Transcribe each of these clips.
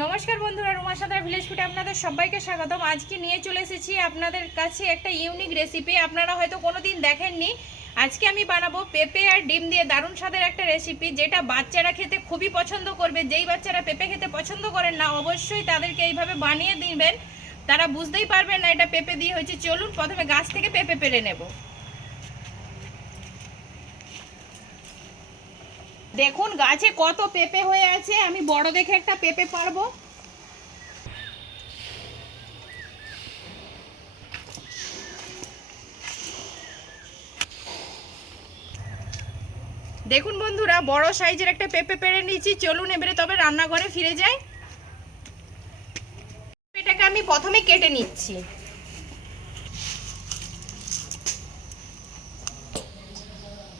নমস্কার বন্ধুরা, রুমা সান্ত্রা ভিলেজ ফুডে আপনাদের সবাইকে স্বাগতম। আজকে নিয়ে চলে এসেছি আপনাদের কাছে একটা ইউনিক রেসিপি। আপনারা হয়তো কোনোদিন দেখেননি। আজকে আমি বানাবো পেঁপে আর ডিম দিয়ে দারুণ স্বাদের একটা রেসিপি, যেটা বাচ্চারা খেতে খুবই পছন্দ করবে। যেই বাচ্চারা পেঁপে খেতে পছন্দ করেন না, অবশ্যই তাদেরকে এইভাবে বানিয়ে দিবেন, তারা বুঝতেই পারবেন না এটা পেঁপে দিয়ে হয়েছে। চলুন প্রথমে গাছ থেকে পেঁপে পেরে নেব। দেখুন গাছে কত পেঁপে হয়ে আছে, আমি বড় দেখে একটা পেঁপে পারবো। দেখুন বন্ধুরা, বড় সাইজের একটা পেঁপে পেরে নিয়েছি। চলুন এবারে তবে রান্নাঘরে ফিরে যাই। পেঁপেটাকে আমি প্রথমে কেটে নিচ্ছি।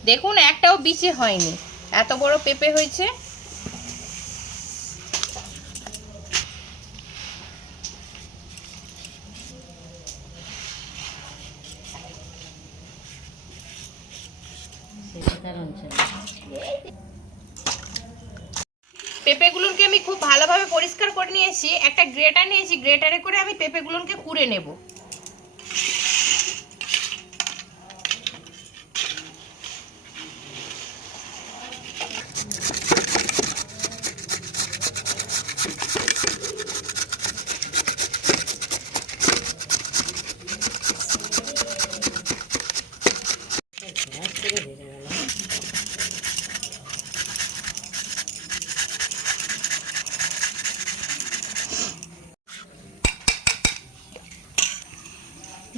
দেখুন একটাও বিচি হয়নি, এত বড় পেঁপে হয়েছে। পেঁপেগুলোকে আমি খুব ভালোভাবে পরিষ্কার করে নিয়েছি। একটা গ্রেটার নিয়েছি, গ্রেটারে করে আমি পেঁপেগুলোকে কুড়ে নেব।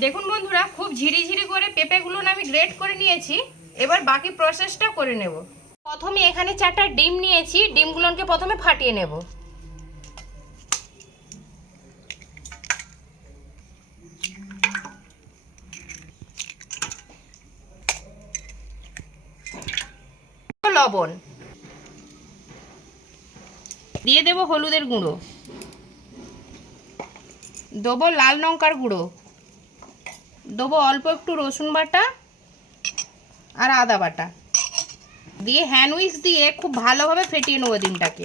দেখুন বন্ধুরা, খুব ঝিরিঝিরি করে পেঁপেগুলো আমি গ্রেট করে নিয়েছি। এবার বাকি প্রসেসটা করে নেব। প্রথমে এখানে 4টা ডিম নিয়েছি, ডিমগুলোকে প্রথমে ফাটিয়ে নেব। লবণ দিয়ে দেব, হলুদের গুঁড়ো দেবো, লাল লঙ্কার গুঁড়ো দেবো, অল্প একটু রসুন বাটা আর আদা বাটা দিয়ে হ্যান্ড উইক্স দিয়ে খুব ভালোভাবে ফেটিয়ে নেবো ডিমটাকে।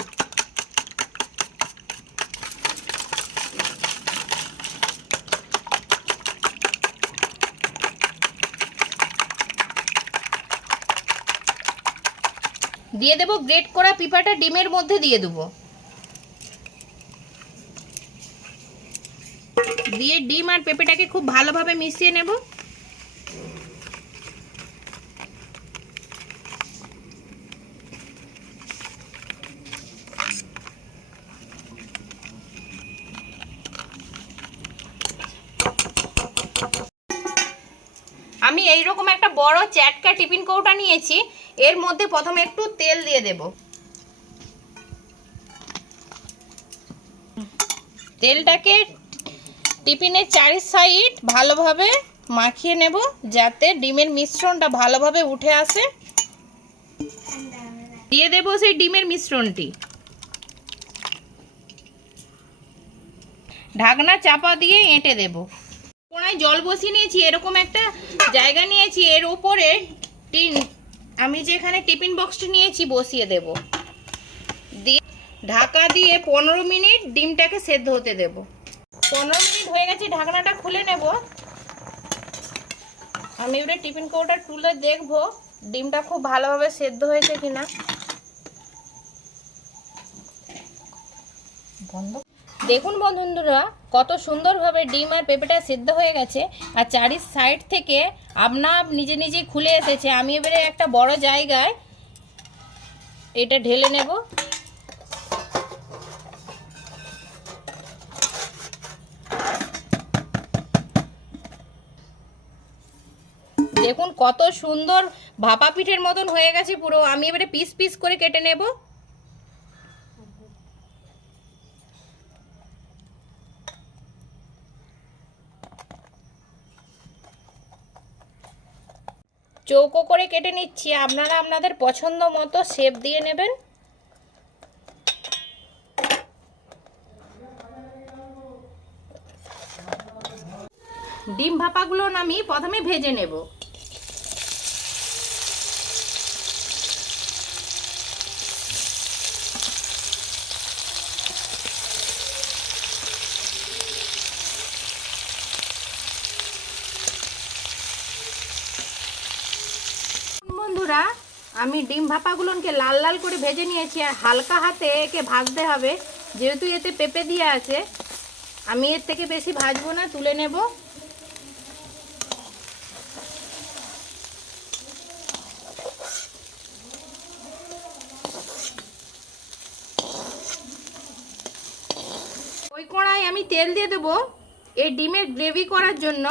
দিয়ে দেবো গ্রেট করা পেঁপেটা, ডিমের মধ্যে দিয়ে দেবো, দিয়ে ডিম আর পেঁপেটাকে খুব ভালোভাবে মিশিয়ে নেব। আমি এইরকম একটা বড় চ্যাটকা টিফিন কৌটা নিয়েছি, এর মধ্যে প্রথমে একটু তেল দিয়ে দেব। তেলটাকে টিফিনের 4 সাইড ভালোভাবে মাখিয়ে নেব, যাতে ডিমের মিশ্রণটা ভালোভাবে উঠে আসে। দিয়ে দেব সেই ডিমের মিশ্রণটি, ঢাকনা চাপা দিয়ে এঁটে দেব। কোনায় জল বসিয়ে নিয়েছি, এরকম একটা জায়গা নিয়েছি, এর উপরে আমি যেখানে টিফিন বক্সটি নিয়েছি বসিয়ে দেব, দিয়ে ঢাকা দিয়ে 15 মিনিট ডিমটাকে সেদ্ধ হতে দেব। 15 মিনিট হয়ে গেছে, ঢাকনাটা খুলে নেব। আমি এবারে টিফিন কৌটা তুলে দেখব ডিমটা খুব ভালোভাবে সেদ্ধ হয়েছে কিনা। দেখুন বন্ধুরা, কত সুন্দরভাবে ডিম আর পেঁপেটা সেদ্ধ হয়ে গেছে, আর 4 সাইড থেকে আপনা নিজে নিজে খুলে এসেছে। আমি এবারে একটা বড় জায়গায় এটা ঢেলে নেব। দেখুন কত সুন্দর ভাপা পিঠের মতন হয়ে গেছে পুরো। আমি এবারে পিস পিস করে কেটে নেব। চৌকো করে কেটে নিচ্ছি, আপনারা আপনাদের পছন্দ মতো শেপ দিয়ে নেবেন। ডিম ভাপাগুলো আমি প্রথমে ভেজে নেব। বন্ধুরা, আমি ডিম ভাপাগুলোকে লাল লাল করে ভেজে নিয়েছি, আর হালকা হাতে একে ভাজতে হবে, যেহেতু এতে পেঁপে দিয়ে আছে। আমি এর থেকে বেশি ভাজবো না, তুলে নেব। ওই কড়াই আমি তেল দিয়ে দেবো এই ডিমের গ্রেভি করার জন্য।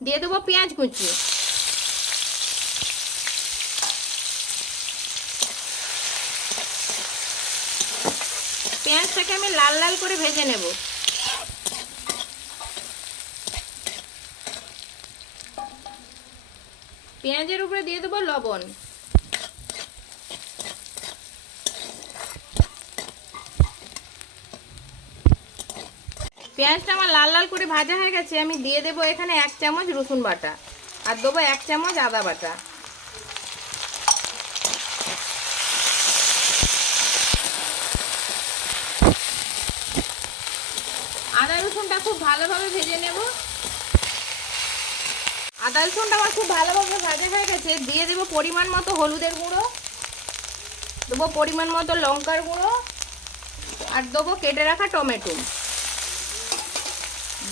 দিয়ে দেবো পেঁয়াজ কুচি, পেঁয়াজটাকে আমি লাল লাল করে ভেজে নেব। পেঁয়াজের উপরে দিয়ে দেবো লবণ, পেঁয়াজটা আমার লাল লাল করে ভাজা হয়ে গেছে। আমি দিয়ে দেবো এখানে 1 চামচ রসুন বাটা, আর দেবো 1 চামচ আদা বাটা। আদা রসুনটা খুব ভালোভাবে ভেজে নেব। আদা রসুনটা আমার খুব ভালোভাবে ভাজা হয়ে গেছে। দিয়ে দেবো পরিমাণ মতো হলুদের গুঁড়ো, দেবো পরিমাণ মতো লঙ্কার গুঁড়ো, আর দেবো কেটে রাখা টমেটো।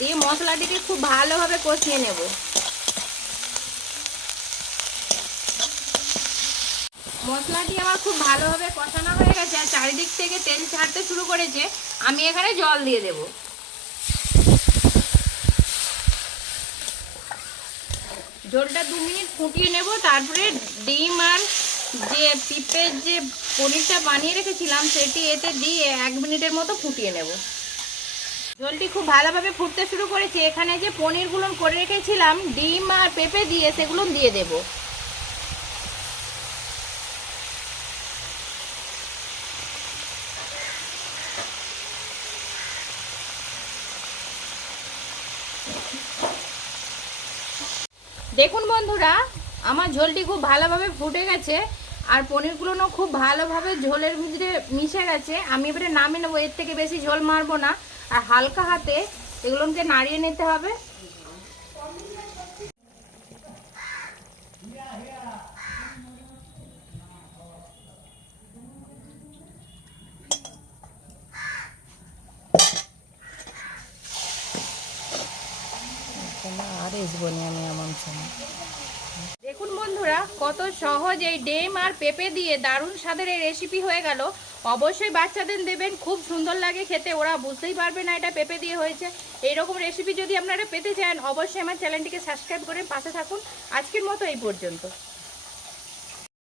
দিয়ে মশলাটিকে খুব ভালোভাবে কষিয়ে নেব। মশলাটি আমার খুব ভালোভাবে কষানো হয়ে গেছে, আর চারিদিক থেকে তেল ছাড়তে শুরু করেছে। আমি এখানে জল দিয়ে দেব। ঝোলটা 2 মিনিট ফুটিয়ে নেব। তারপরে ডিম আর যে পিঁপের যে পনিরটা বানিয়ে রেখেছিলাম সেটি এতে দিয়ে 1 মিনিটের মতো ফুটিয়ে নেব। ঝোলটি খুব ভালোভাবে ফুটতে শুরু করেছে। এখানে যে পনিরগুলো করে রেখেছিলাম ডিম আর পেঁপে দিয়ে, সেগুলো দিয়ে দেব। দেখুন বন্ধুরা, আমার ঝোলটি খুব ভালোভাবে ফুটে গেছে, আর পনিরগুলোও খুব ভালোভাবে ঝোলের ভিতরে মিশে গেছে। আমি এবারে নামিয়ে নেবো, এর থেকে বেশি ঝোল মারবো না, আর হালকা হাতে এগুলোকে নাড়িয়ে নিতে হবে। দেখুন বন্ধুরা, কত সহজ এই ডিম আর পেঁপে দিয়ে দারুণ স্বাদের এই রেসিপি হয়ে গেল। অবশ্যই বাচ্চাদের দেবেন, খুব সুন্দর লাগে খেতে, ওরা বুঝতেই পারবে না এটা পেঁপে দিয়ে হয়েছে। এইরকম রেসিপি যদি আপনারা পেতে চান, অবশ্যই আমার চ্যানেলটিকে সাবস্ক্রাইব করে পাশে থাকুন। আজকের মতো এই পর্যন্ত।